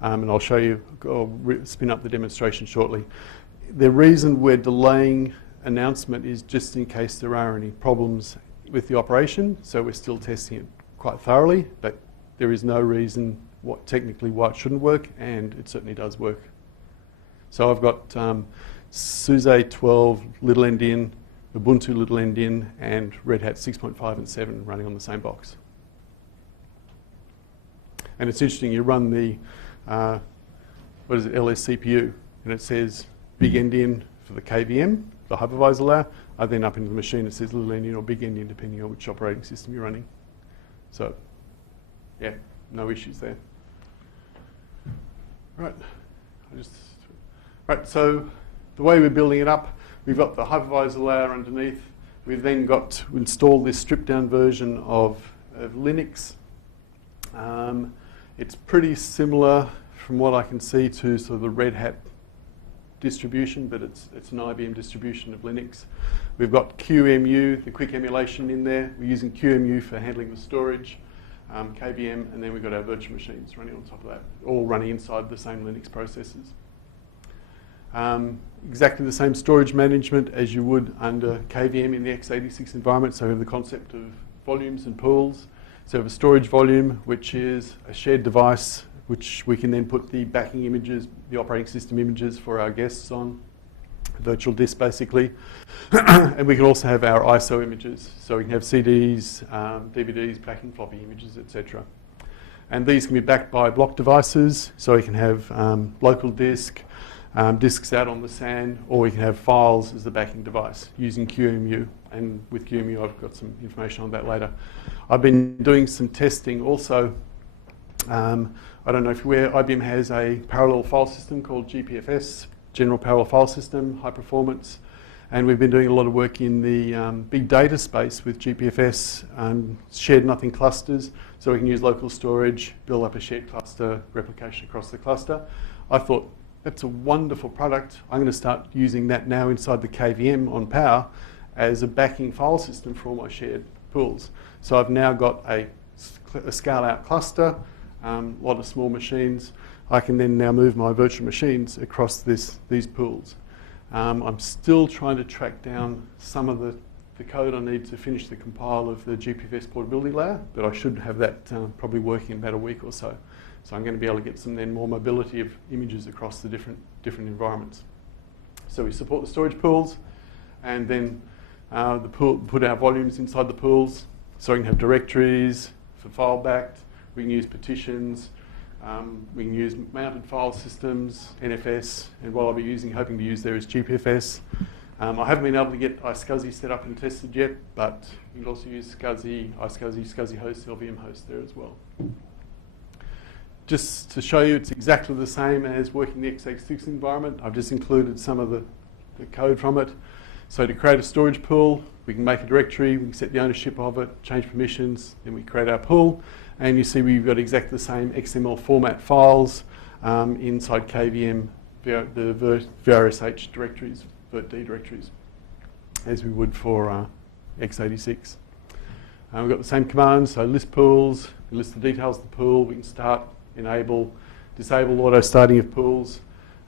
And I'll show you, I'll spin up the demonstration shortly. The reason we're delaying announcement is just in case there are any problems with the operation. So we're still testing it quite thoroughly, but there is no reason technically why it shouldn't work, and it certainly does work. So I've got SUSE 12 little endian, Ubuntu little endian, and Red Hat 6.5 and 7 running on the same box. And it's interesting, you run the, what is it, LS CPU, and it says big endian for the KVM, the hypervisor layer. I then up into the machine, it says little endian or big endian, depending on which operating system you're running. So, yeah, no issues there. Right, right, so the way we're building it up, we've got the hypervisor layer underneath. We've then got to install this stripped down version of Linux. It's pretty similar from what I can see to sort of the Red Hat distribution, but it's an IBM distribution of Linux. We've got QEMU, the quick emulation in there. We're using QEMU for handling the storage, KVM, and then we've got our virtual machines running on top of that, all running inside the same Linux processors. Exactly the same storage management as you would under KVM in the x86 environment. So we have the concept of volumes and pools. So we have a storage volume, which is a shared device, which we can then put the backing images, the operating system images for our guests on, virtual disk basically. And we can also have our ISO images. So we can have CDs, DVDs, backing floppy images, etc. And these can be backed by block devices. So we can have local disk, disks out on the SAN, or we can have files as the backing device using QEMU. And with QEMU, I've got some information on that later. I've been doing some testing also. I don't know if you're aware, IBM has a parallel file system called GPFS, General Parallel File System, high performance. And we've been doing a lot of work in the big data space with GPFS, shared nothing clusters. So we can use local storage, build up a shared cluster, replication across the cluster. I thought, that's a wonderful product. I'm going to start using that now inside the KVM on Power as a backing file system for all my shared pools. So I've now got a scale-out cluster, a lot of small machines. I can then now move my virtual machines across these pools. I'm still trying to track down some of the code I need to finish the compile of the GPFS portability layer, but I should have that probably working in about a week or so. So I'm going to be able to get some then more mobility of images across the different environments. So we support the storage pools, and then put our volumes inside the pools. So we can have directories for file backed. We can use partitions. We can use mounted file systems, NFS, and what I'll be hoping to use there is GPFS. I haven't been able to get iSCSI set up and tested yet, but you can also use SCSI, iSCSI, SCSI host, LVM host there as well. Just to show you, it's exactly the same as working in the x86 environment. I've just included some of the code from it. So to create a storage pool, we can make a directory, we can set the ownership of it, change permissions, then we create our pool. And you see we've got exactly the same XML format files inside KVM, the virsh directories, virt-d directories, as we would for x86. We've got the same commands, so list pools, we list the details of the pool, we can start, enable, disable auto starting of pools,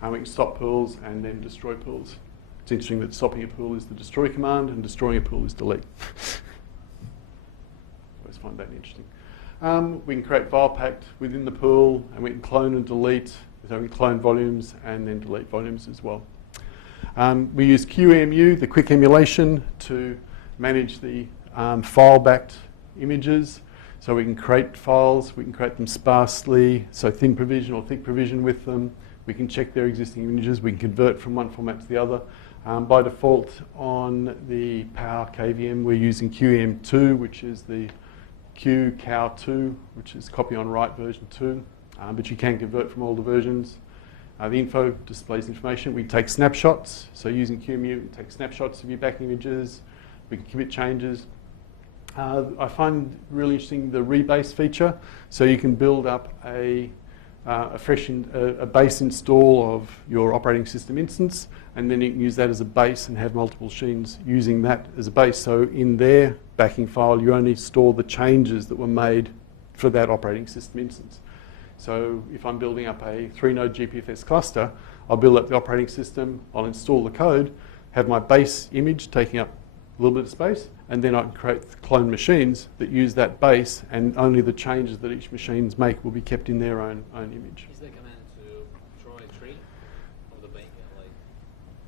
we can stop pools and then destroy pools. It's interesting that stopping a pool is the destroy command and destroying a pool is delete. I always find that interesting. We can create file packed within the pool, and we can clone and delete. So we can clone volumes and then delete volumes as well. We use QEMU, the quick emulation, to manage the file backed images. So we can create files, we can create them sparsely, so thin provision or thick provision with them. We can check their existing images, we can convert from one format to the other. By default on the PowerKVM, we're using QEM2, which is the QCOW2, which is copy on write version 2, but you can convert from older versions. The info displays information. We take snapshots, so using QEMU, we take snapshots of your backing images, we can commit changes. I find really interesting the rebase feature, so you can build up a base install of your operating system instance, and then you can use that as a base and have multiple machines using that as a base. So in their backing file, you only store the changes that were made for that operating system instance. So if I'm building up a 3-node GPFS cluster, I'll build up the operating system, I'll install the code, have my base image taking up a little bit of space, and then I can create clone machines that use that base, and only the changes that each machines make will be kept in their own image. Is there a command to draw a tree of the base, like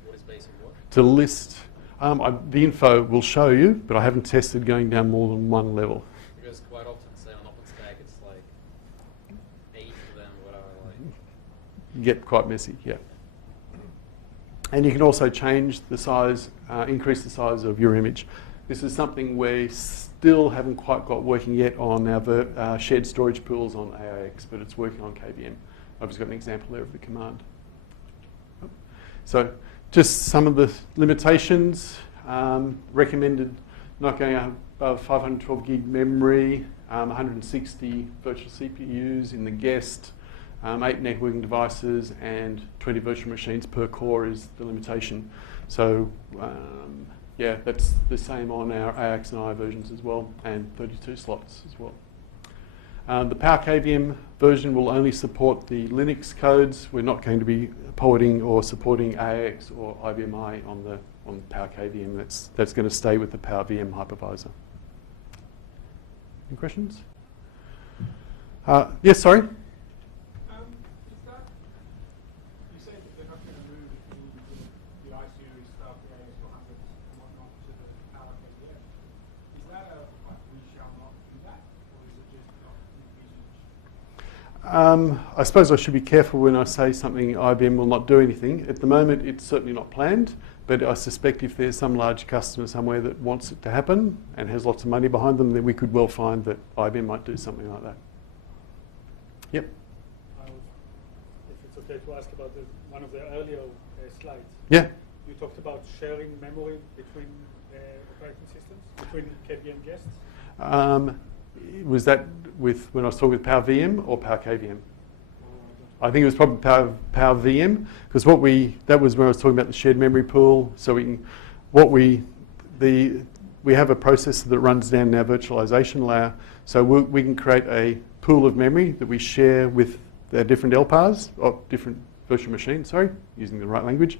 what is base and what? To list, the info will show you, but I haven't tested going down more than one level. Because quite often, say on OpenStack, it's like 8 of them, whatever. Like. Get quite messy, yeah. And you can also change the size, increase the size of your image. This is something we still haven't quite got working yet on our shared storage pools on AIX, but it's working on KVM. I've just got an example there of the command. So just some of the limitations. Recommended not going above 512 gig memory, 160 virtual CPUs in the guest, 8 networking devices, and 20 virtual machines per core is the limitation. So yeah, that's the same on our AX and I versions as well, and 32 slots as well. The PowerKVM version will only support the Linux codes. We're not going to be porting or supporting AX or IBMI on PowerKVM. That's going to stay with the PowerVM hypervisor. Any questions? Yes, sorry? I suppose I should be careful when I say something IBM will not do anything. At the moment, it's certainly not planned, but I suspect if there's some large customer somewhere that wants it to happen and has lots of money behind them, then we could well find that IBM might do something like that. Yep. If it's okay to ask about one of the earlier slides. Yeah. You talked about sharing memory between operating systems, between KVM guests. Was that when I was talking with PowerVM or PowerKVM? I think it was probably PowerVM, because that was when I was talking about the shared memory pool. So we have a processor that runs down in our virtualization layer. So we can create a pool of memory that we share with the different LPARs, or different virtual machines, sorry, using the right language.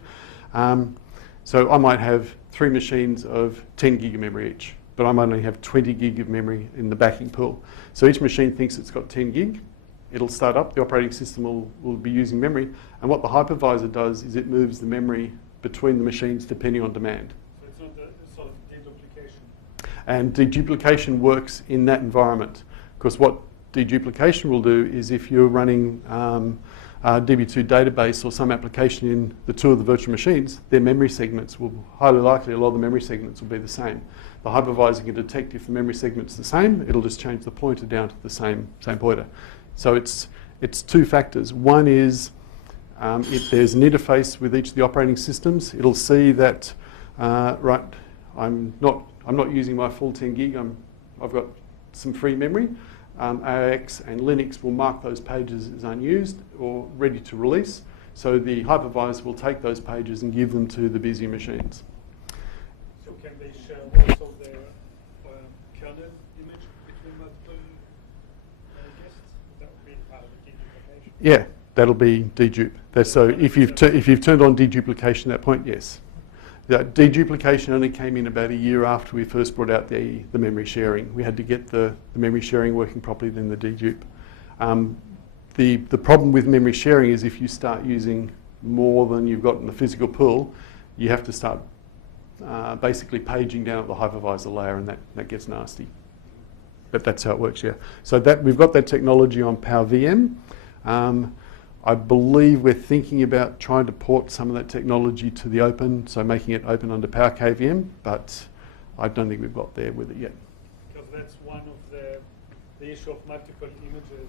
So I might have 3 machines of 10 gig of memory each, but I might only have 20 gig of memory in the backing pool. So each machine thinks it's got 10 gig. It'll start up, the operating system will be using memory, and what the hypervisor does is it moves the memory between the machines depending on demand. So it's not the sort of deduplication. And deduplication works in that environment, because what deduplication will do is if you're running a DB2 database or some application in the 2 of the virtual machines, their memory segments will, highly likely, a lot of the memory segments will be the same. The hypervisor can detect if the memory segment's the same, it'll just change the pointer down to the same pointer. So it's 2 factors. One is if there's an interface with each of the operating systems, it'll see that right, I'm not using my full 10 gig. I've got some free memory. AIX and Linux will mark those pages as unused or ready to release. So the hypervisor will take those pages and give them to the busy machines. So can they share also their kernel image between multiple guests? That would be part of the deduplication. Yeah, that'll be dedupe. So if you've turned on deduplication at that point, yes. That deduplication only came in about a year after we first brought out the memory sharing. We had to get the memory sharing working properly, then the dedupe. The problem with memory sharing is if you start using more than you've got in the physical pool, you have to start basically paging down at the hypervisor layer, and that gets nasty. But that's how it works, yeah. So we've got that technology on PowerVM. I believe we're thinking about trying to port some of that technology to the open, so making it open under PowerKVM, but I don't think we've got there with it yet. Because that's one of the issue of multiple images,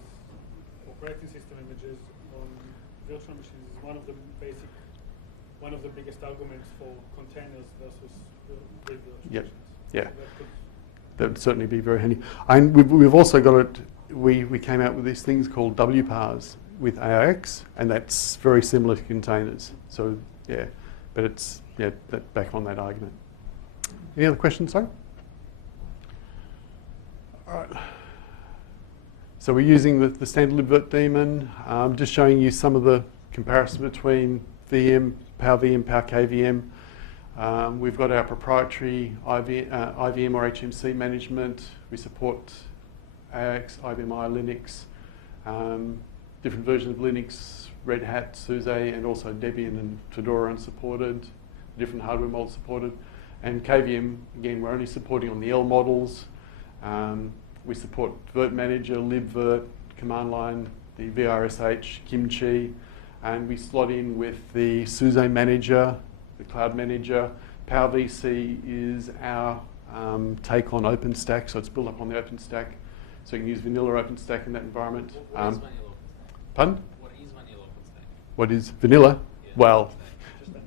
operating system images on virtual machines is one of the biggest arguments for containers versus virtual machines. Yeah. So that would certainly be very handy. And we've also got it, we came out with these things called WPARs with AIX, and that's very similar to containers. So yeah, but it's back on that argument. Any other questions, sorry? All right. So we're using the standard libvirt daemon, just showing you some of the comparison between VM, PowerVM, PowerKVM. We've got our proprietary IVM or HMC management. We support AIX, IBMI, Linux, different versions of Linux, Red Hat, SUSE, and also Debian and Fedora unsupported, different hardware models supported. And KVM, again, we're only supporting on the L models. We support virt manager, libvirt, command line, the virsh, Kimchi, and we slot in with the SUSE manager, the cloud manager. PowerVC is our take on OpenStack, so it's built up on the OpenStack. So you can use vanilla OpenStack in that environment. What is vanilla OpenStack? Pardon? What is vanilla OpenStack? What is vanilla? Yeah, Well, Just a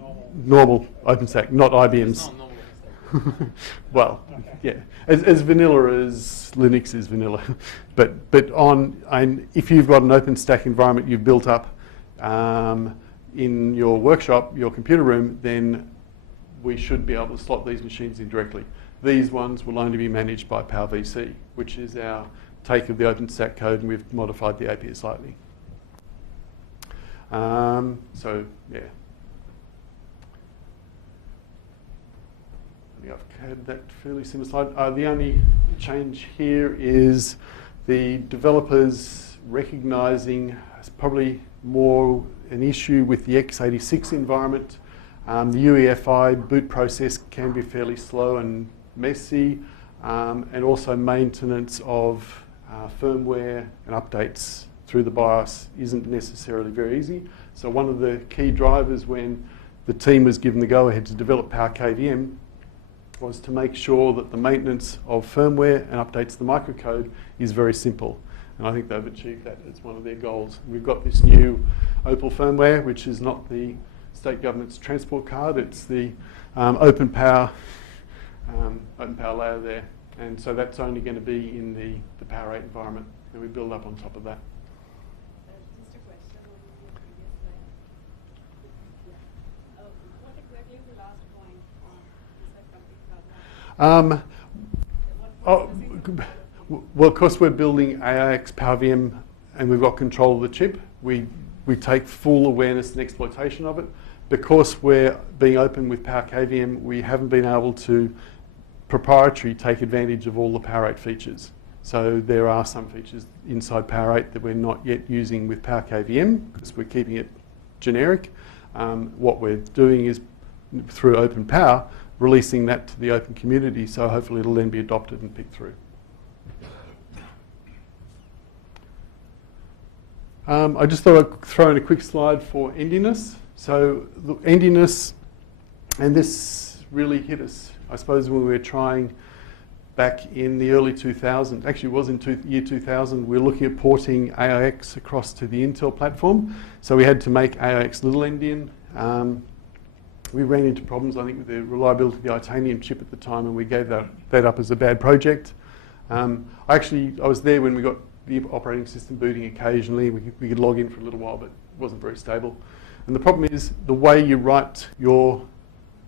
normal OpenStack, not IBM's. It's not normal OpenStack. Well, yeah, as vanilla as Linux is vanilla. but if you've got an OpenStack environment you've built up in your workshop, your computer room, then we should be able to slot these machines in directly. These ones will only be managed by PowerVC, which is our take of the OpenStack code, and we've modified the API slightly. So, yeah. I think I've had that fairly similar slide. The only change here is the developers recognizing it's probably more an issue with the x86 environment. The UEFI boot process can be fairly slow and messy, and also maintenance of firmware and updates through the BIOS isn't necessarily very easy. So one of the key drivers when the team was given the go-ahead to develop PowerKVM was to make sure that the maintenance of firmware and updates to the microcode is very simple. And I think they've achieved that as one of their goals. We've got this new Opal firmware, which is not the state government's transport card, it's the OpenPower layer there. And so that's only going to be in the Power 8 environment, and we build up on top of that. Just a question on the previous slide. What exactly is the last point on this complete cloud? Well, of course, we're building AIX PowerVM, and we've got control of the chip. We take full awareness and exploitation of it. Because we're being open with PowerKVM, we haven't been able to proprietary take advantage of all the Power 8 features. So there are some features inside Power 8 that we're not yet using with PowerKVM because we're keeping it generic. What we're doing is, through OpenPower, releasing that to the open community, so hopefully it'll then be adopted and picked through. I just thought I'd throw in a quick slide for endiness. So the endiness, and this really hit us, I suppose, when we were trying back in the early 2000s. Actually, it was in year 2000. We were looking at porting AIX across to the Intel platform. So we had to make AIX little endian. We ran into problems, I think, with the reliability of the Itanium chip at the time, and we gave that up as a bad project. I was there when we got the operating system booting occasionally. We could log in for a little while, but it wasn't very stable. And the problem is the way you write your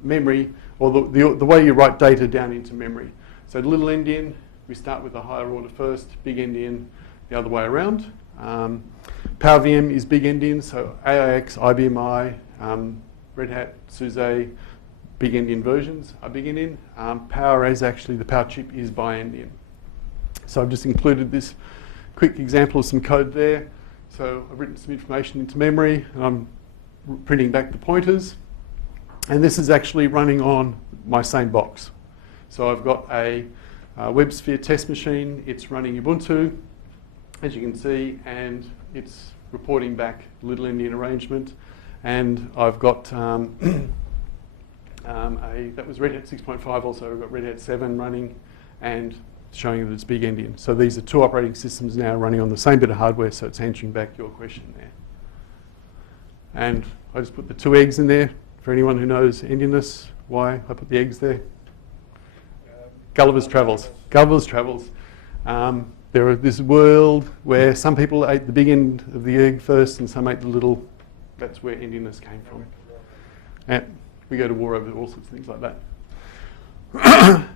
memory, or the way you write data down into memory. So little endian, we start with a higher order first, big endian the other way around. PowerVM is big endian, so AIX, IBMI, Red Hat, SUSE, big endian versions are big endian. Power is actually, the Power chip is bi-endian. So I've just included this quick example of some code there. So I've written some information into memory, and I'm printing back the pointers. And this is actually running on my same box. So I've got a WebSphere test machine. It's running Ubuntu, as you can see, and it's reporting back little endian arrangement. And I've got that was Red Hat 6.5 also. I've got Red Hat 7 running and showing that it's big endian. So these are two operating systems now running on the same bit of hardware, so it's answering back your question there. And I just put the two eggs in there for anyone who knows endianness, why I put the eggs there. Gulliver's Travels. Gulliver's Travels. There are this world where some people ate the big end of the egg first and some ate the little. That's where endianness came from. And we go to war over all sorts of things like that.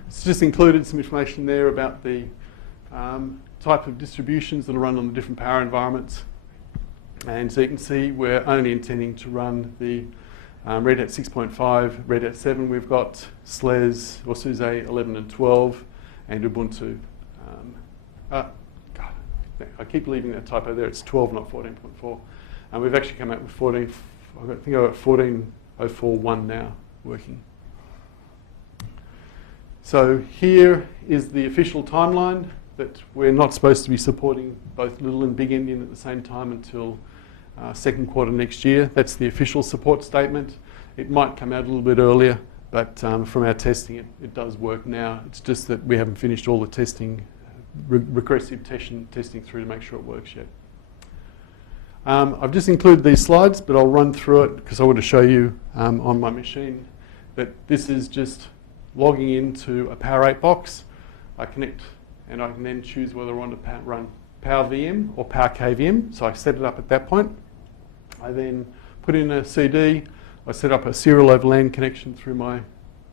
It's just included some information there about the type of distributions that are run on the different power environments. And so you can see we're only intending to run the Red Hat 6.5, Red Hat 7. We've got SLES or SUSE 11 and 12, and Ubuntu. God, I keep leaving that typo there. It's 12, not 14.4. And we've actually come out with 14. I think I've got 14.041 now working. So here is the official timeline that we're not supposed to be supporting both little and big endian at the same time until second quarter next year. That's the official support statement. It might come out a little bit earlier, but from our testing, it does work now. It's just that we haven't finished all the testing, regressive testing through to make sure it works yet. I've just included these slides, but I'll run through it because I want to show you on my machine that this is just logging into a Power 8 box. I connect and I can then choose whether I want to run PowerVM or PowerKVM. So I set it up at that point. I then put in a CD. I set up a serial over LAN connection through my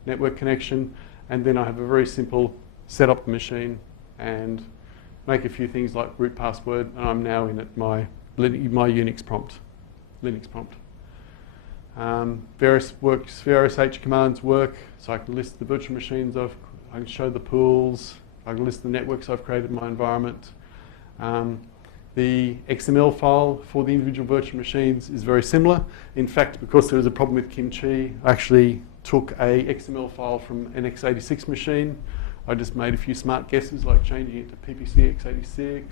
network connection, and then I have a very simple set up the machine and make a few things like root password, and I'm now in at my Unix prompt, Linux prompt. VRSH commands work, so I can list the virtual machines I can show the pools, I can list the networks I've created in my environment. The XML file for the individual virtual machines is very similar. In fact, because there was a problem with Kimchi, I actually took a XML file from an x86 machine. I just made a few smart guesses, like changing it to PPC x86,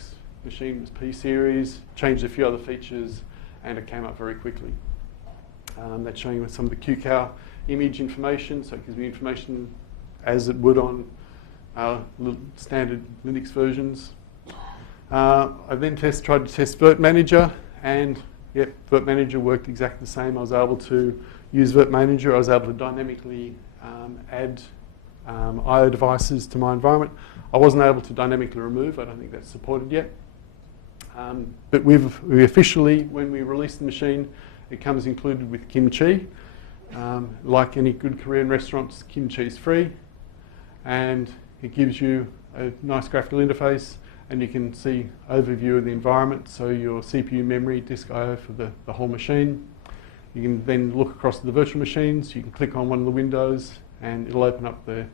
machine was P-series, changed a few other features, and it came up very quickly. That's showing you some of the QCOW image information, so it gives me information as it would on standard Linux versions. I then tried to test Virt Manager, and yep, Virt Manager worked exactly the same. I was able to use Virt Manager. I was able to dynamically add I/O devices to my environment. I wasn't able to dynamically remove. I don't think that's supported yet. But we officially, when we release the machine, it comes included with Kimchi. Like any good Korean restaurants, Kimchi is free, and it gives you a nice graphical interface, and you can see overview of the environment, so your CPU, memory, disk I/O for the whole machine. You can then look across the virtual machines. You can click on one of the windows, and it'll open up the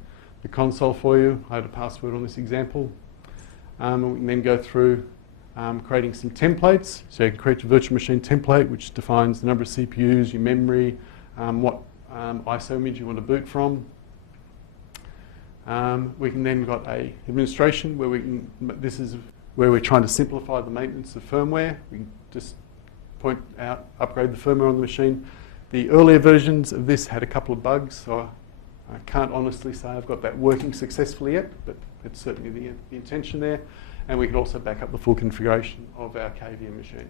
console for you. I had a password on this example. And we can then go through creating some templates. So you can create your virtual machine template, which defines the number of CPUs, your memory, what ISO image you want to boot from. We can then got a administration where this is where we're trying to simplify the maintenance of firmware. We can just point out, upgrade the firmware on the machine. The earlier versions of this had a couple of bugs, so I can't honestly say I've got that working successfully yet, but it's certainly the intention there. And we can also back up the full configuration of our KVM machine.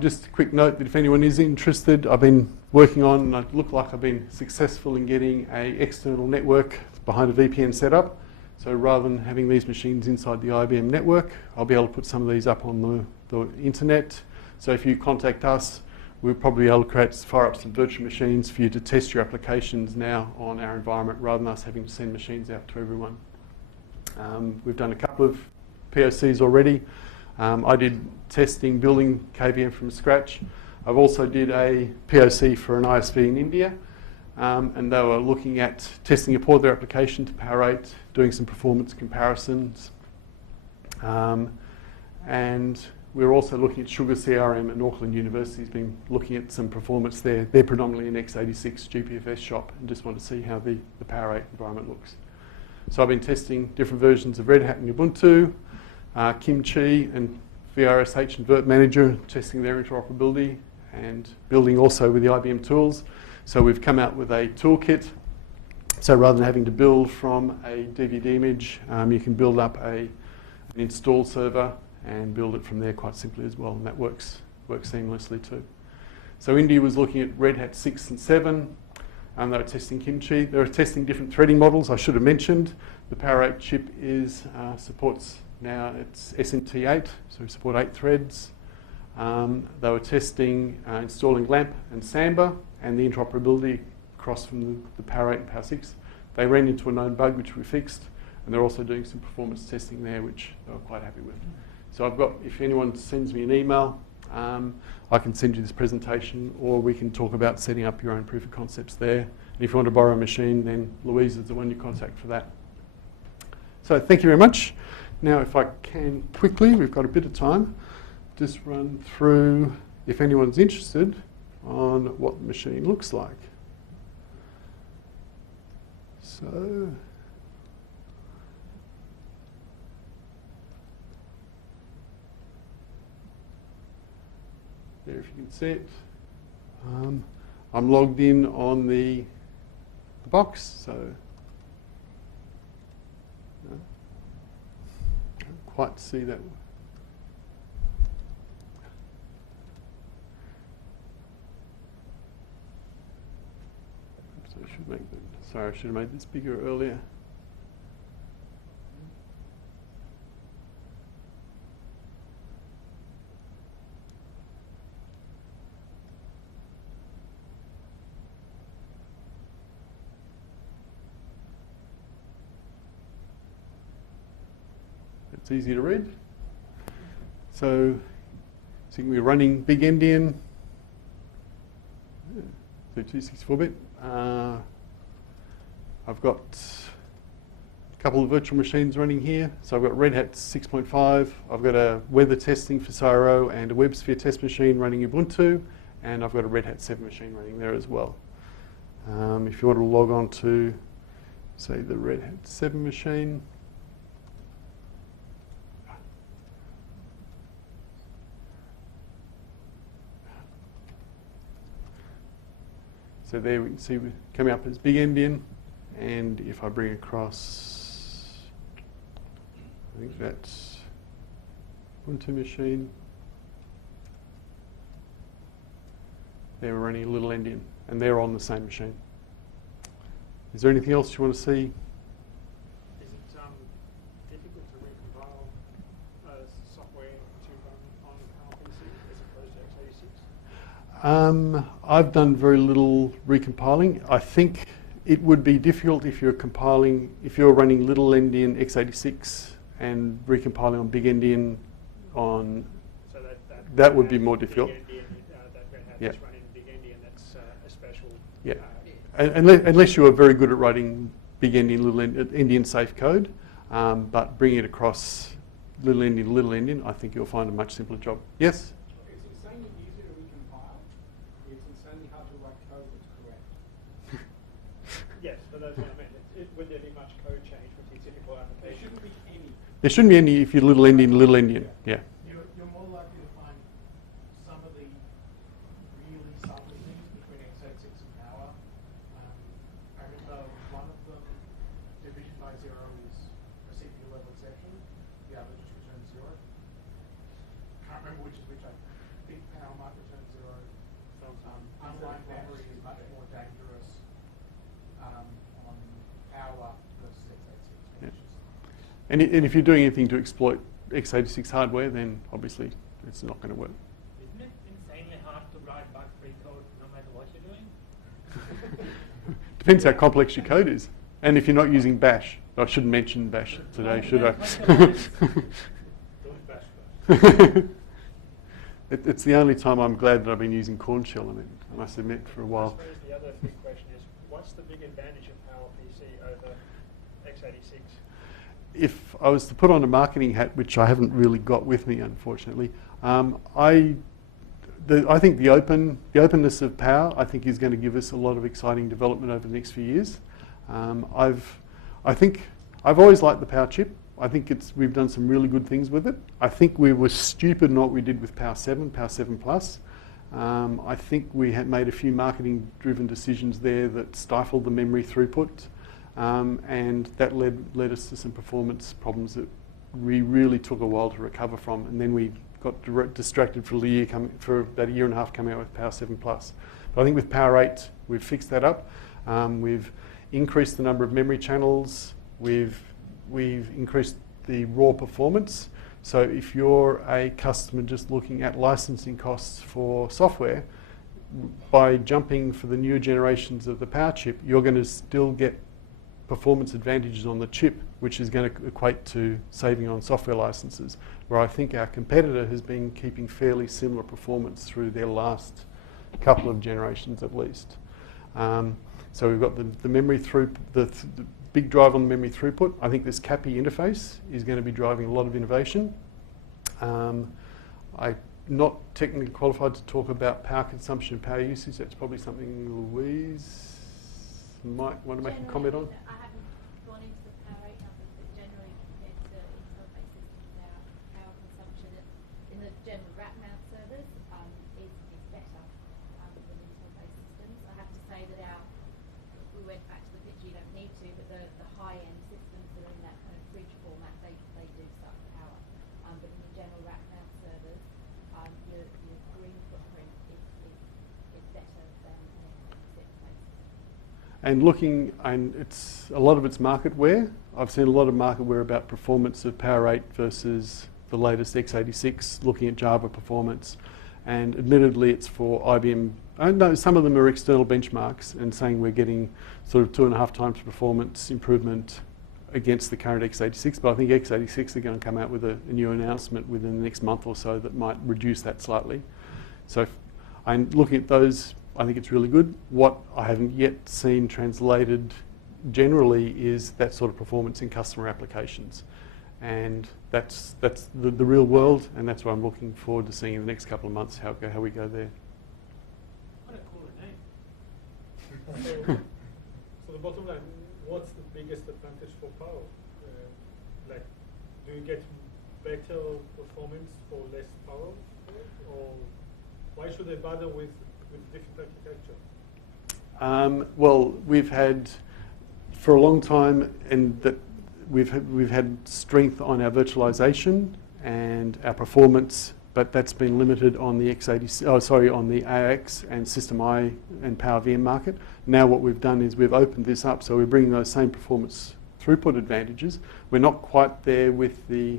Just a quick note that if anyone is interested, I've been working on, and I look like I've been successful in getting an external network behind a VPN setup. So rather than having these machines inside the IBM network, I'll be able to put some of these up on the internet. So if you contact us, we'll probably be able to fire up some virtual machines for you to test your applications now on our environment, rather than us having to send machines out to everyone. We've done a couple of POCs already. I did testing, building KVM from scratch. I've also did a POC for an ISV in India, and they were looking at testing a port of their application to Power 8, doing some performance comparisons. And we're also looking at Sugar CRM, and Auckland University's been looking at some performance there. They're predominantly an x86 GPFS shop and just want to see how the Power 8 environment looks. So I've been testing different versions of Red Hat and Ubuntu, Kimchi and VRSH and Virt Manager, testing their interoperability and building also with the IBM tools. So we've come out with a toolkit. So rather than having to build from a DVD image, you can build up an install server and build it from there quite simply as well, and that works seamlessly too. So India was looking at Red Hat 6 and 7. They were testing Kimchi. They were testing different threading models. I should have mentioned the Power 8 chip supports now it's SMT8, so we support 8 threads. They were testing installing LAMP and Samba and the interoperability across from the Power 8 and Power 6. They ran into a known bug which we fixed, And they're also doing some performance testing there, which they were quite happy with. So I've got, if anyone sends me an email, I can send you this presentation, or we can talk about setting up your own proof of concepts there. And if you want to borrow a machine, then Louise is the one you contact for that. So thank you very much. Now, if I can quickly, we've got a bit of time, just run through, if anyone's interested, on what the machine looks like. So, there, if you can see it. I'm logged in on the box, so no, can't quite see that. So I should make that. Sorry, I should have made this bigger earlier. It's easy to read. So we're running big endian, so 264-bit. I've got a couple of virtual machines running here. So I've got Red Hat 6.5. I've got a weather testing for CSIRO and a WebSphere test machine running Ubuntu, and I've got a Red Hat 7 machine running there as well. If you want to log on to, say, the Red Hat 7 machine, so there we can see we're coming up as big endian, and if I bring across, I think that's Ubuntu machine, there we're running a little endian, and they're on the same machine. Is there anything else you want to see? Is it difficult to recompile software to run on PowerPC as opposed to x86? I've done very little recompiling. I think it would be difficult if you're compiling, if you're running little endian x86 and recompiling on big endian on, So that would be more difficult. Big endian, that Red Hat Yeah. is running big endian, that's a special. Yeah. Unless you are very good at writing big endian, little endian safe code, but bringing it across little endian, I think you'll find a much simpler job. Yes? Is it saying it's easier to recompile? It's insanely hard to write code that's correct. Yes, but that's what I meant. Would there be much code change with the typical There application? shouldn't be any. There shouldn't be any if you're little endian. Yeah. You're more likely to find some of the really subtle things between x86 and Power. I remember one of them, division by 0 is a CPU level exception. The other just returns 0. Can't remember which is which. I think Power might return 0. Unlike memory is much more dangerous on Power versus x86. Yeah. And if you're doing anything to exploit x86 hardware, then obviously it's not going to work. Isn't it insanely hard to write bug-free code no matter what you're doing? Depends how complex your code is. And if you're not using bash. I shouldn't mention bash today, should I? Don't bash first. It's the only time I'm glad that I've been using Corn Shell, I must admit, for a I while. suppose the other big question is, what's the big advantage of PowerPC over x86? If I was to put on a marketing hat, which I haven't really got with me, unfortunately, I think the openness of Power, I think, is going to give us a lot of exciting development over the next few years. I think I've always liked the Power chip. I think we've done some really good things with it. I think we were stupid in what we did with Power 7 Plus. I think we had made a few marketing-driven decisions there that stifled the memory throughput. And that led us to some performance problems that we really took a while to recover from, and then we got distracted for for about a year and a half coming out with Power 7 Plus. But I think with Power 8, we've fixed that up. We've increased the number of memory channels. We've increased the raw performance. So if you're a customer just looking at licensing costs for software, by jumping for the newer generations of the Power chip, you're going to still get performance advantages on the chip, which is going to equate to saving on software licenses, where I think our competitor has been keeping fairly similar performance through their last couple of generations at least. So we've got the memory the big drive on the memory throughput. I think this CAPI interface is going to be driving a lot of innovation. I'm not technically qualified to talk about power consumption and power usage. That's probably something Louise might want to make a comment on. I haven't gone into the power rate numbers, but generally compared to install-based systems, our power consumption in the general rack mount servers is better than install-based systems. I have to say that we went back to the picture, you don't need to, but the high-end systems that are in that kind of fridge format, they do suck power. But in the general rack mount servers, your green footprint is better than set-based. And looking, and it's a lot of it's marketware. I've seen a lot of marketware about performance of Power 8 versus the latest x86, looking at Java performance. And admittedly, it's for IBM. I know some of them are external benchmarks and saying we're getting sort of 2.5 times performance improvement against the current x86. But I think x86 are going to come out with a new announcement within the next month or so that might reduce that slightly. So I'm looking at those. I think it's really good. What I haven't yet seen translated generally is that sort of performance in customer applications. And that's the real world, and that's what I'm looking forward to seeing in the next couple of months, how we go there. What a cooler name. So the bottom line, what's the biggest advantage for power? Like, do you get better performance for less power? Or why should they bother with different architecture? Well, we've had for a long time, and that we've had strength on our virtualization and our performance, but that's been limited on the on the AX and System I and PowerVM market. Now what we've done is we've opened this up, so we're bringing those same performance throughput advantages. We're not quite there with the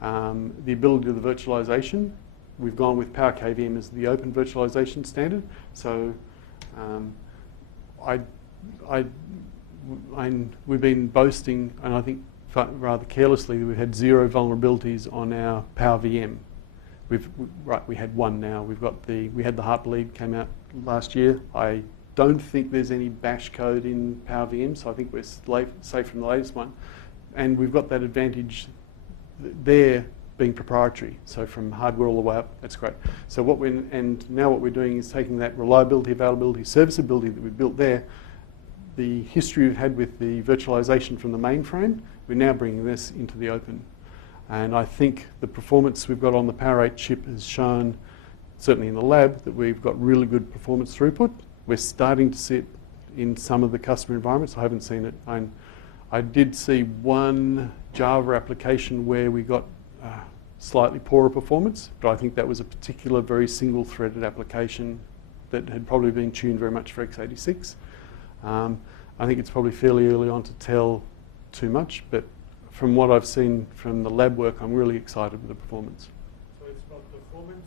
ability of the virtualization. We've gone with PowerKVM as the open virtualization standard. So we've been boasting, and I think rather carelessly, that we've had 0 vulnerabilities on our PowerVM. We had one now. We had the Heartbleed came out last year. I don't think there's any bash code in PowerVM, so I think we're safe from the latest one. And we've got that advantage there being proprietary, so from hardware all the way up, that's great. So now what we're doing is taking that reliability, availability, serviceability that we've built there, the history we've had with the virtualization from the mainframe, we're now bringing this into the open. And I think the performance we've got on the Power 8 chip has shown, certainly in the lab, that we've got really good performance throughput. We're starting to see it in some of the customer environments. I haven't seen it. I did see one Java application where we got slightly poorer performance, but I think that was a particular very single-threaded application that had probably been tuned very much for x86. I think it's probably fairly early on to tell too much, but from what I've seen from the lab work, I'm really excited with the performance. So it's about performance?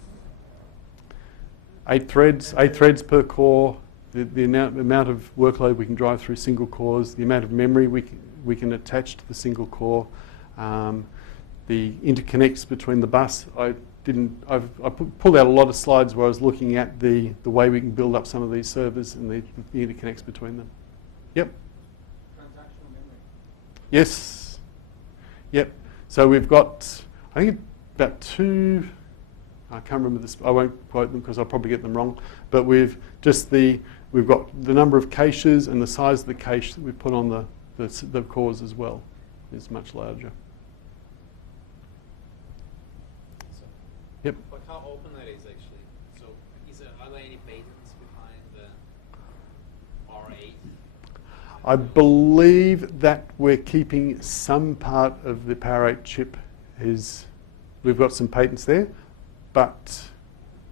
8 threads per core, the amount of workload we can drive through single cores, the amount of memory we can attach to the single core, the interconnects between the bus. I pulled out a lot of slides where I was looking at the way we can build up some of these servers and the interconnects between them. Yep. Transactional memory. Yes. Yep. So we've got, I think about 2, I can't remember this, I won't quote them because I'll probably get them wrong, but we've got the number of caches and the size of the cache that we put on the cores as well is much larger. Yep. But how open that is actually? So are there any patents behind the R8? I believe that we're keeping some part of the Power 8 chip. We've got some patents there, but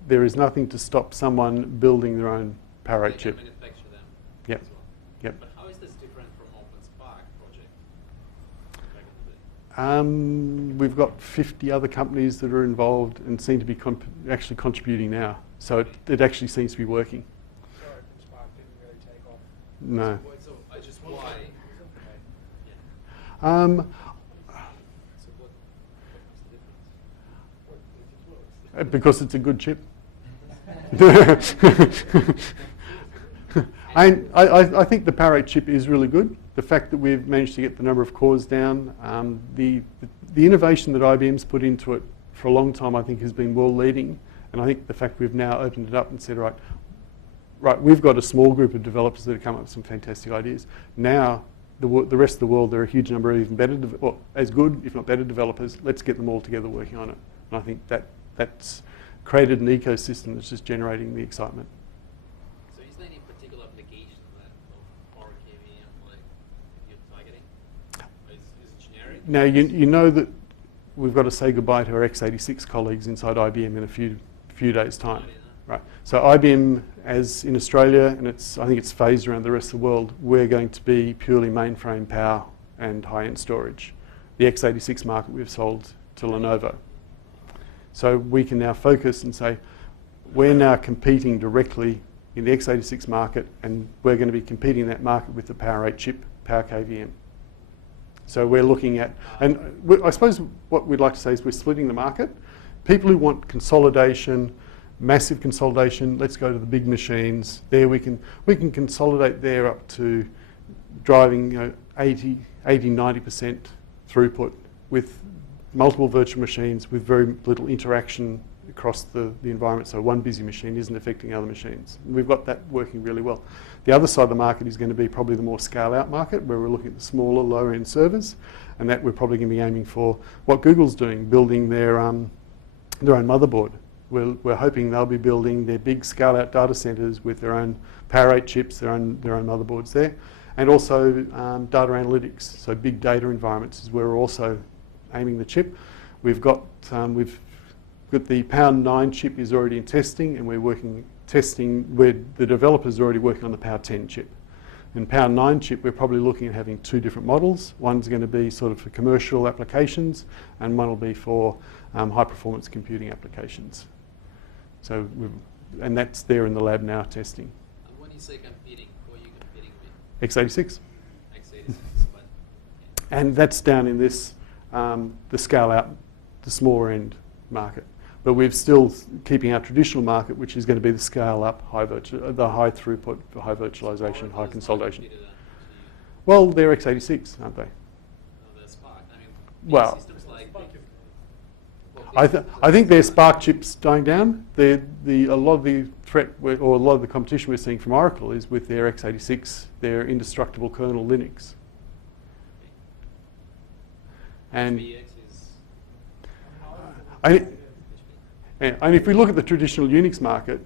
there is nothing to stop someone building their own Power 8 chip. They can manufacture them Yep. as well. Yep. But how is this different from OpenSpark project back in the day? We've got 50 other companies that are involved and seem to be actually contributing now. So it actually seems to be working. So OpenSpark didn't really take off. No. So I just why? Um, So what's the difference? because it's a good chip. I think the Power 8 chip is really good. The fact that we've managed to get the number of cores down, the innovation that IBM's put into it for a long time, I think, has been world leading. And I think the fact we've now opened it up and said, right, we've got a small group of developers that have come up with some fantastic ideas. Now, the rest of the world, there are a huge number of even better, or as good, if not better, developers. Let's get them all together working on it. And I think that's created an ecosystem that's just generating the excitement. So is there any particular application of PowerKVM like you're targeting? Or is it generic? Now, you know that we've got to say goodbye to our x86 colleagues inside IBM in a few days' time. Right. So IBM, as in Australia, and I think it's phased around the rest of the world, we're going to be purely mainframe power and high-end storage. The x86 market we've sold to Lenovo. So we can now focus and say, we're now competing directly in the x86 market, and we're going to be competing in that market with the Power 8 chip, PowerKVM. So we're looking at, and I suppose what we'd like to say is we're splitting the market. People who want consolidation, massive consolidation, let's go to the big machines. There we can consolidate there up to driving 80, 90% throughput with multiple virtual machines with very little interaction across the environment. So one busy machine isn't affecting other machines. And we've got that working really well. The other side of the market is going to be probably the more scale-out market, where we're looking at the smaller, lower-end servers, and that we're probably going to be aiming for what Google's doing, building their own motherboard. We're hoping they'll be building their big scale-out data centers with their own Power 8 chips, their own motherboards there, and also data analytics. So big data environments is where we're also aiming the chip. We've got the Power 9 chip is already in testing, and we're testing where the developers are already working on the Power 10 chip. In Power 9 chip, we're probably looking at having two different models. One's going to be sort of for commercial applications, and one will be for high-performance computing applications. So, and that's there in the lab now testing. And when you say competing, who are you competing with? x86. x86, but And that's down in this, the scale-out, the smaller end market. But we're still keeping our traditional market, which is going to be the scale-up, the high throughput, for high virtualization, high consolidation. Well, they're x86, aren't they? No, they're Spark. I mean, big Well, systems like I think their Spark chips dying down. A lot of the threat, or a lot of the competition we're seeing from Oracle is with their x86, their indestructible kernel Linux. And and if we look at the traditional Unix market,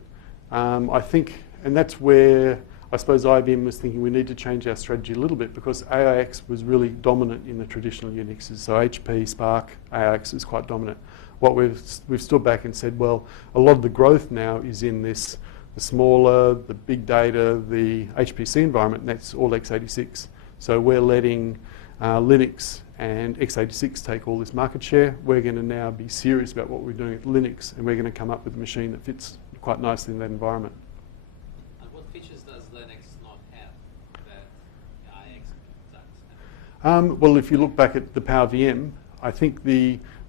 I think, and that's where I suppose IBM was thinking we need to change our strategy a little bit, because AIX was really dominant in the traditional Unixes. So HP, Spark, AIX is quite dominant. What we've stood back and said, well, a lot of the growth now is in this, the smaller, the big data, the HPC environment, and that's all x86. So we're letting Linux and x86 take all this market share. We're going to now be serious about what we're doing with Linux, and we're going to come up with a machine that fits quite nicely in that environment. And what features does Linux not have that IX does? Well, if you look back at the PowerVM, I think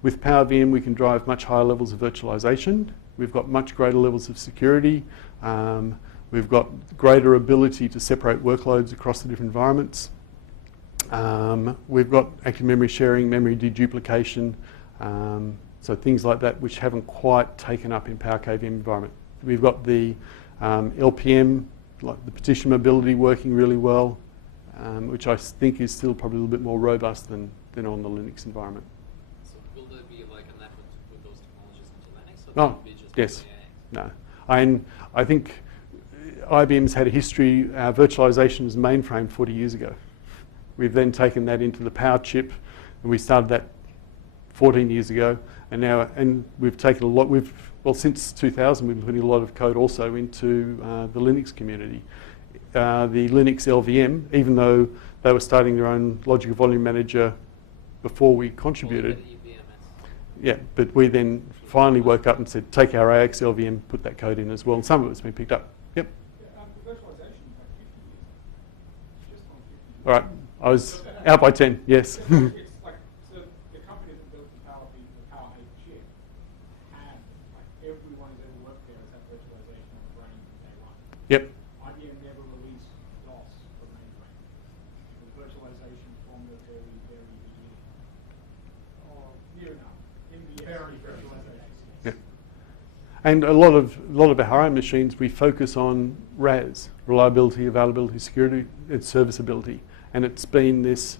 with PowerVM we can drive much higher levels of virtualization. We've got much greater levels of security. We've got greater ability to separate workloads across the different environments. We've got active memory sharing, memory deduplication, so things like that which haven't quite taken up in PowerKVM environment. We've got the LPM, like the partition mobility, working really well, which I think is still probably a little bit more robust than on the Linux environment. So will there be like an effort to put those technologies into Linux, or Oh, will it be just yes. AIX? No. I think IBM's had a history. Our virtualization was mainframe 40 years ago. We've then taken that into the Power chip, and we started that 14 years ago. And we've taken a lot. Since 2000, we've been putting a lot of code also into the Linux community. The Linux LVM, even though they were starting their own logical volume manager before we contributed. Yeah, but we then finally woke up and said, take our AX LVM, put that code in as well, and some of it's been picked up. Yep. The virtualization, like 50 years. Just on 50 years. All right. I was out by 10, yes. It's like, so the company that built the Power 8 chip had, like, everyone who's ever worked there has had virtualization on the brain from day one. Yep. IBM never released DOS for mainframe. It was virtualization from the very, very beginning. Or near enough. In the very virtualization. Yep. And a lot of our own machines, we focus on RAS, reliability, availability, security, and serviceability. And it's been this,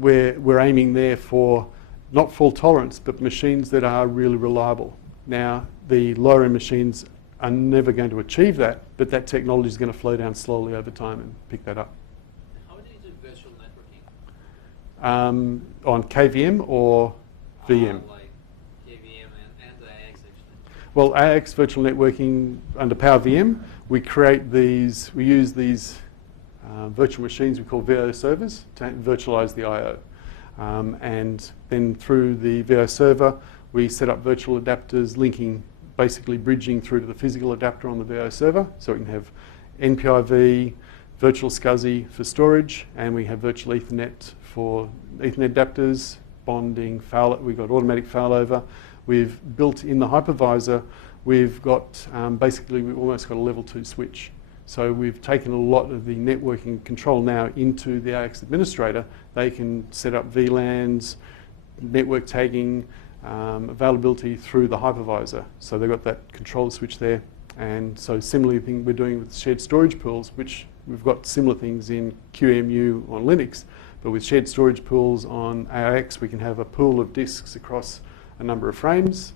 we're aiming there for not fault tolerance, but machines that are really reliable. Now, the lower end machines are never going to achieve that, but that technology is going to flow down slowly over time and pick that up. How do you do virtual networking? On KVM or VM? Like KVM and AX actually. Well, AX virtual networking under PowerVM, we use these virtual machines we call VO servers to virtualize the I/O. And then through the VO server, we set up virtual adapters linking, basically bridging through to the physical adapter on the VO server. So we can have NPIV, virtual SCSI for storage, and we have virtual Ethernet for Ethernet adapters, bonding, we've got automatic failover. We've built in the hypervisor, we've got, basically we've almost got a level 2 switch. So we've taken a lot of the networking control now into the AX administrator. They can set up VLANs, network tagging, availability through the hypervisor. So they've got that control switch there. And so similarly thing we're doing with shared storage pools, which we've got similar things in QEMU on Linux, but with shared storage pools on AX, we can have a pool of disks across a number of frames.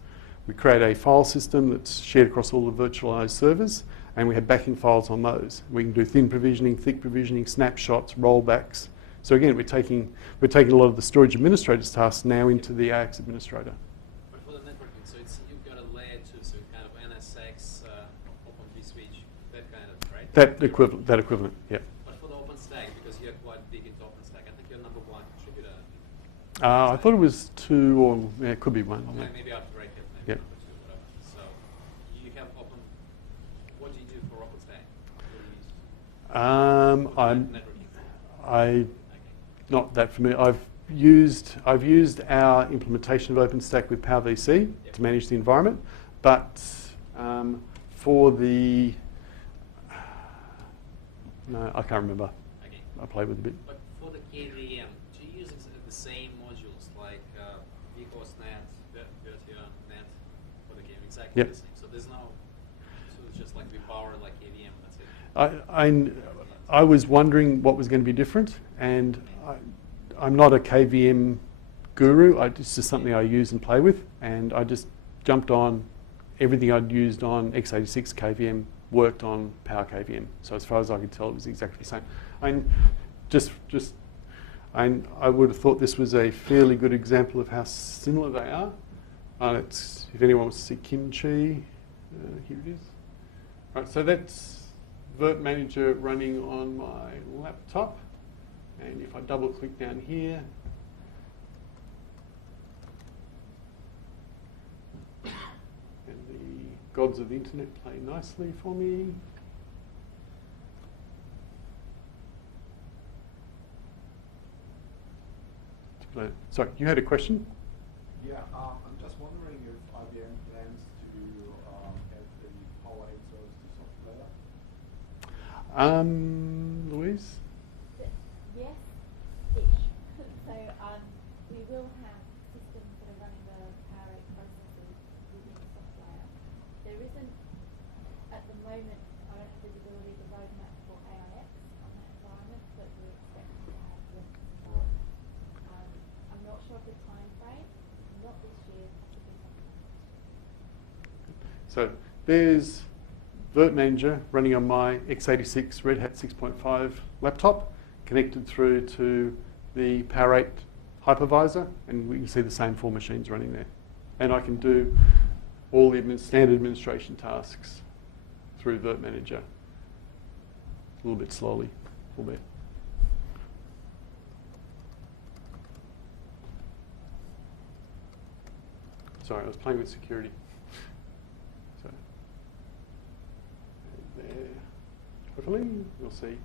We create a file system that's shared across all the virtualized servers, and we have backing files on those. We can do thin provisioning, thick provisioning, snapshots, rollbacks. So again, we're taking a lot of the storage administrator's tasks now into the AX administrator. But for the networking, so it's, you've got a layer 2, so kind of NSX, Open vSwitch, that kind of, right? That equivalent, yeah. But for the OpenStack, because you're quite big into OpenStack, I think you're number 1 contributor. I thought it was 2 or, yeah, it could be 1. Okay, Yeah. maybe after Red Hat, maybe Yep. number 2, whatever. So you have Open, what do you do for OpenStack? What do you use? I'm not that familiar. I've used our implementation of OpenStack with PowerVC to manage the environment, but for the no, I can't remember. Okay. I played with a bit. But for the KVM, do you use the same modules like VCOSNet, VirtuaNet for the game? Exactly Yep. the same. So there's no, so it's just like VPower, like KVM, that's it. I was wondering what was going to be different, and I'm not a KVM guru. It's just something I use and play with, and I just jumped on everything I'd used on x86 KVM worked on PowerKVM. So as far as I could tell, it was exactly the same. I would have thought this was a fairly good example of how similar they are. If anyone wants to see Kimchi, here it is. Right, so that's Virt Manager running on my laptop, and if I double click down here, and the gods of the internet play nicely for me. Sorry, you had a question? Yeah, I'm just wondering if IBM plans to add the Power 8 service to software. Louise? Yes-ish. So we will have systems that are running the Power 8 processors within software. There isn't, at the moment, I don't have visibility of the roadmap for AIX on that environment, but we're expecting to have the support. I'm not sure of the time frame, not this year, possibly something else. So there's Virt Manager running on my x86 Red Hat 6.5 laptop, connected through to the Power 8 hypervisor, and we can see the same 4 machines running there. And I can do all the standard administration tasks through Virt Manager. A little bit slowly, a little bit. Sorry, I was playing with security. So, there, hopefully, we'll see.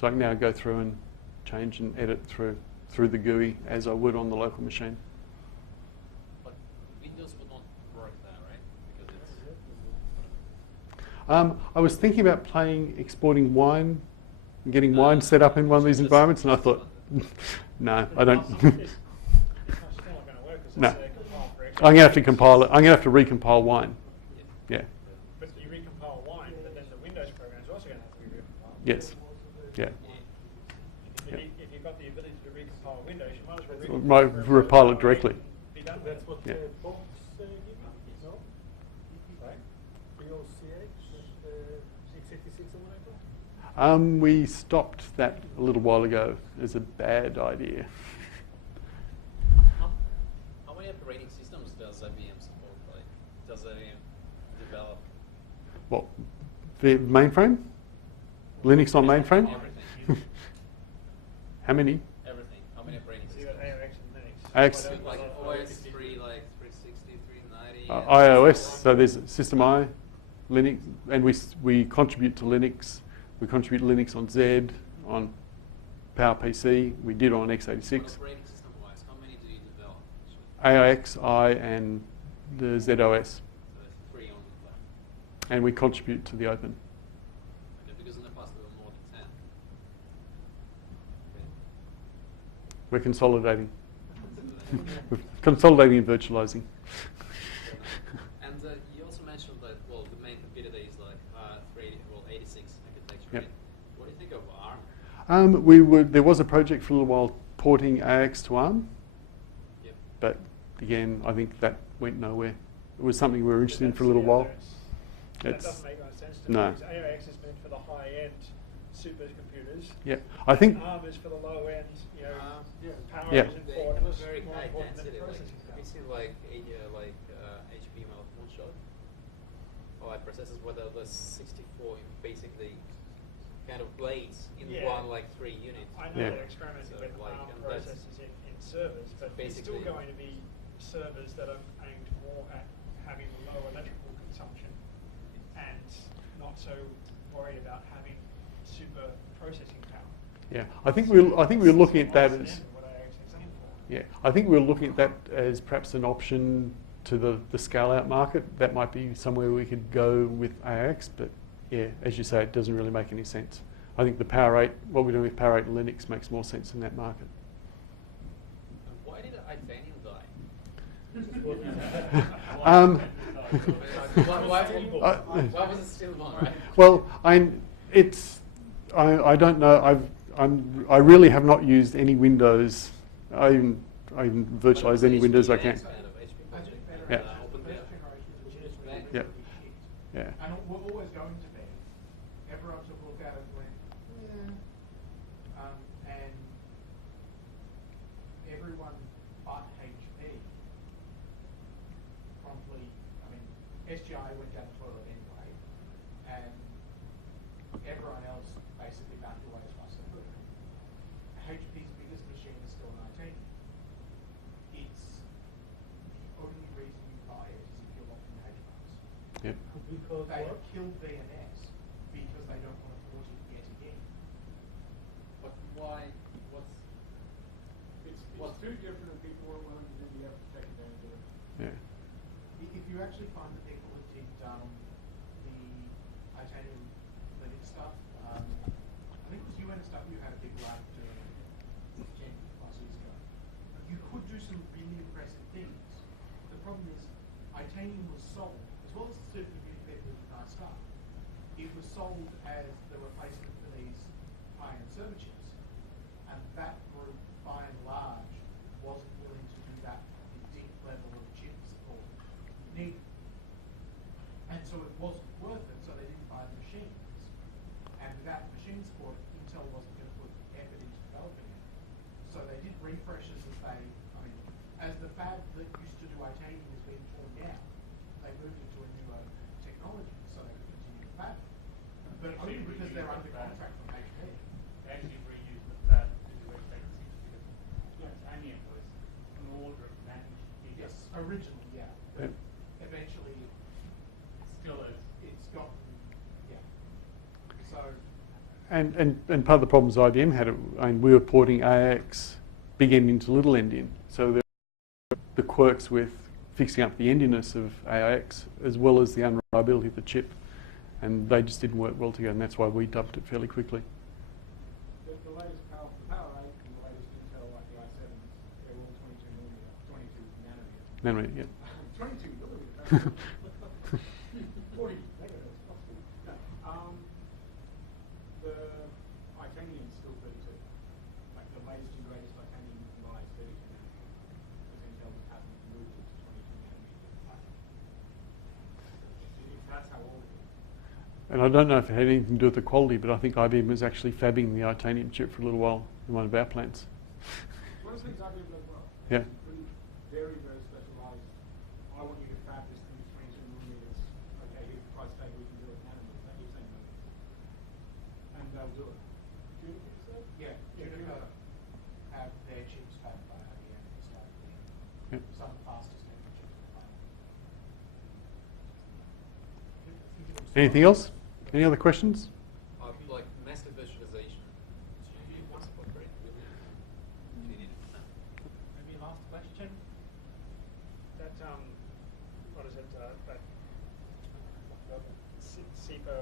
So I can now go through and change and edit through the GUI as I would on the local machine. But Windows would not work there, right? Because it's I was thinking about exporting wine, and getting wine set up in one of these environments, and I thought, no, I don't. It's still not going to work because No. it's compiled for I'm going to have to compile it. I'm going to have to recompile wine. Yeah. But you recompile wine, but then the Windows program is also going to have to be recompiled. Yes. Yeah. If you've got the ability to recompile Windows, you might as well Might recompile repile it directly. Be done. That's what Yeah. box give you, no? Right? BOCH, 686 or whatever? We stopped that a little while ago as a bad idea. how many operating systems does IBM support? Like, does IBM develop What? The mainframe? Linux on mainframe? everything? How many? Everything. How many operating So you got systems? AOX and Linux. AOX. Like OS 3, like 360, 390. and iOS, 61. so there's System I, Linux, and we contribute to Linux. We contribute to Linux on Z, on PowerPC. We did on But x86. operating system wise, how many do you develop? AIX, I, and the ZOS. So that's 3 on left. And we contribute to the open. Okay, because in the past there were more than 10. Okay. We're consolidating. We're consolidating and virtualizing. And you also mentioned that, well, the main computer there is like 86 architecture. Yep. Right? What do you think of ARM? There was a project for a little while porting AIX to ARM, Yep. but again, I think that went nowhere. It was something we were interested in for a little while. That It's doesn't make much sense to no. me. Because AOX is meant for the high-end supercomputers. Yeah, I think ARM is for the low-end, power Yeah. is They important. have very more high important than density. Like, processing have you power. seen like HP moonshot? Or like processors where there's 64 basically kind of blades in Yeah. one like 3 units. I know Yeah. they're experimenting So, with like, ARM and that's processors in servers, but it's still basically- going to be servers that are aimed more at having low electrical consumption and not so worried about having super processing power. yeah, I think we were looking at that as What AOX is aimed for. yeah, I think we were looking at that as perhaps an option to the scale out market. That might be somewhere we could go with AIX, but yeah, as you say, it doesn't really make any sense. I think the Power 8, what we're doing with Power 8 Linux makes more sense in that market. And why did Itanium die? Why was it still on, right? Well, I don't know. I really have not used any Windows. I even virtualize any Windows I can. Kind of HP project. Yeah. OpenPower. Yeah. Yeah. And we're always going to be. Everyone took a look at it and went, and everyone but HP promptly, SGI went down the toilet anyway, and everyone else basically backed away as fast as they could. HP's biggest machine is still an 19. It's the only reason you buy it is if you're locked in HMOs. Yep. Because They what? have killed VNS because they don't want to port it yet again. But why? It's too different and people weren't willing to do the effort to take advantage of it. Yeah. If you actually find the people that did the Itanium Linux stuff, I think it was UNSW had a big lab doing it 10 plus years ago. You could do some really impressive things. The problem is, Itanium was sold, as well as the supercomputer people with nice stuff, it was sold as the replacement for these high-end server chips. And that group, by and large, wasn't willing to do that at the deep level of chip support needed. And so it wasn't worth it, so they didn't buy the machines. And without machine support, Intel wasn't going to put effort into developing it. So they did refreshes as the fab that used to do Itanium has been torn down, they moved into a newer technology so they could continue the fab. But only because they're under contract from HP. They actually reused the fab to do x86 because Titanium was an order of magnitude. Yes, originally, yeah. Yep. Eventually, Still is. it's gotten, yeah. So, And part of the problems IBM had, I mean, we were porting AIX big endian to little endian. So there were the quirks with fixing up the endiness of AIX as well as the unreliability of the chip. And they just didn't work well together, and that's why we dumped it fairly quickly. The latest Power 8 and the latest Intel, like the i7s, they're all 22 nanometer. Nanometer, yeah. 22 millimeter. 40 megahertz. No. The Itanium's still 32. Like the latest and greatest Itanium you can buy is 32 nanometer. Because Intel hasn't moved it to 22 nanometer. If that's how old it is. And I don't know if it had anything to do with the quality, but I think IBM was actually fabbing the Itanium chip for a little while in one of our plants. One of the things IBM does well. Yeah. Really very, very specialized. I want you to fab this thing to 22 millimeters. Okay, here's the price tag, we can do it nanometers. That keeps saying millimeters. And they'll do it. Juniper, you said? Yeah, Juniper have their chips fabbed by IBM historically. Yep. Some of the fastest memory chips on the planet. Anything else? Any other questions? Like massive visualization. Do you want support for it? Do you need it? No. Maybe last question. That what is it? That SEPA,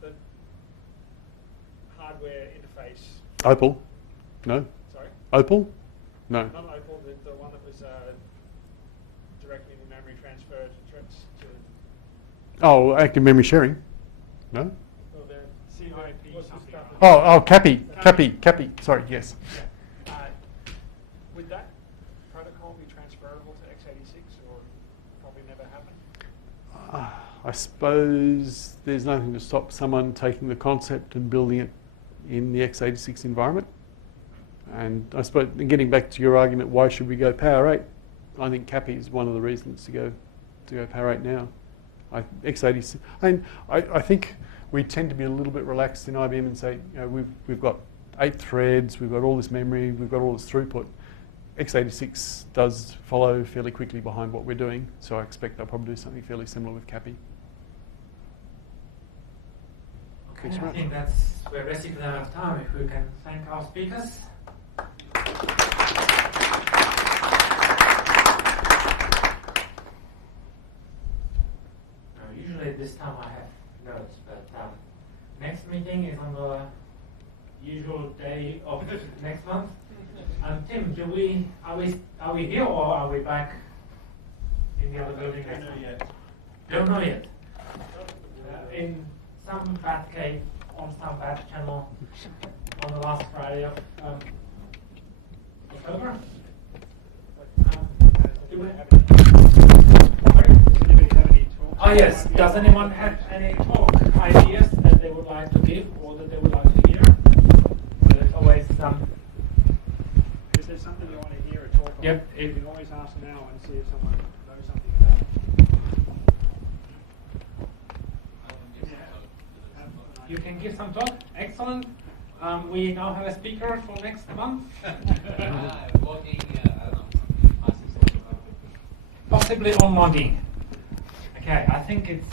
the hardware interface. Opal? No. Sorry, Opal? No. not Opal. The one that was directly the memory transfer to. Oh, active memory sharing? No. Well, the CIP something. Oh, Cappy. Sorry, yes. Would that protocol be transferable to x86 or probably never happen? I suppose there's nothing to stop someone taking the concept and building it in the x86 environment. And I suppose, getting back to your argument, why should we go Power 8? I think Cappy is one of the reasons to go Power 8 now. x86. I think we tend to be a little bit relaxed in IBM and say, you know, we've got 8 threads, we've got all this memory, we've got all this throughput. x86 does follow fairly quickly behind what we're doing, so I expect they'll probably do something fairly similar with Cappy. Okay, Thanks I very much. think that's we're basically out of time. If we can thank our speakers. Usually this time I have notes, but next meeting is on the usual day of next month. Tim, are we here or are we back in the other building next month? Don't know yet. In some bat cave on some bat channel on the last Friday of October. Do we have Oh yes, does anyone have any talk ideas that they would like to give or that they would like to hear? There's always some. If there's something you want to hear or talk on, Yep. you can always ask now and see if someone knows something about it. You can give some talk. Excellent. We now have a speaker for next month. Logging, I don't know, Possibly on logging. Okay, I think it's